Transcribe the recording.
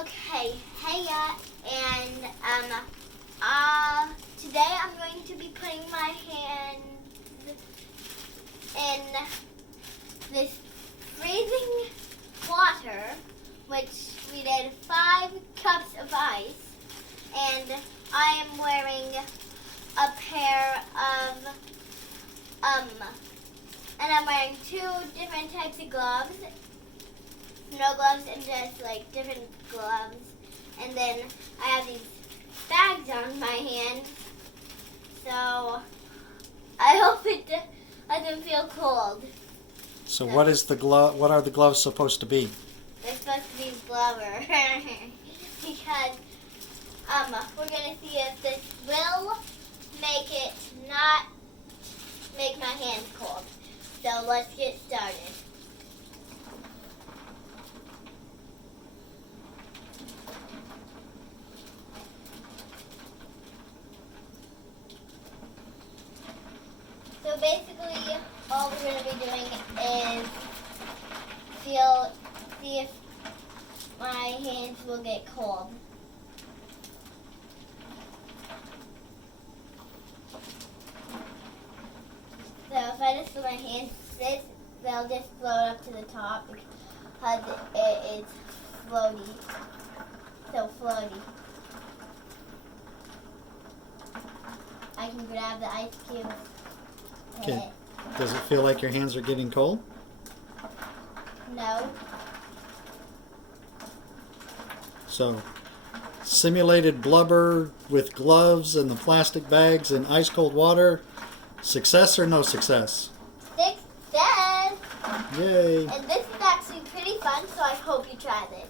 Okay, hey and today I'm going to be putting my hands in this freezing water, which we did 5 cups of ice, and I am wearing a pair of and I'm wearing 2 different types of gloves. No gloves and just like different gloves, and then I have these bags on my hands, so I hope it doesn't feel cold. So what is the glove? What are the gloves supposed to be? They're supposed to be blubber because we're gonna see if this will not make my hands cold. So let's get started. So basically, all we're going to be doing is see if my hands will get cold. So if I just let my hands sit, they'll just float up to the top because it is floaty. So floaty. I can grab the ice cube. Okay. Does it feel like your hands are getting cold? No. So, simulated blubber with gloves and the plastic bags and ice cold water. Success or no success? Success! Yay! And this is actually pretty fun, so I hope you try this.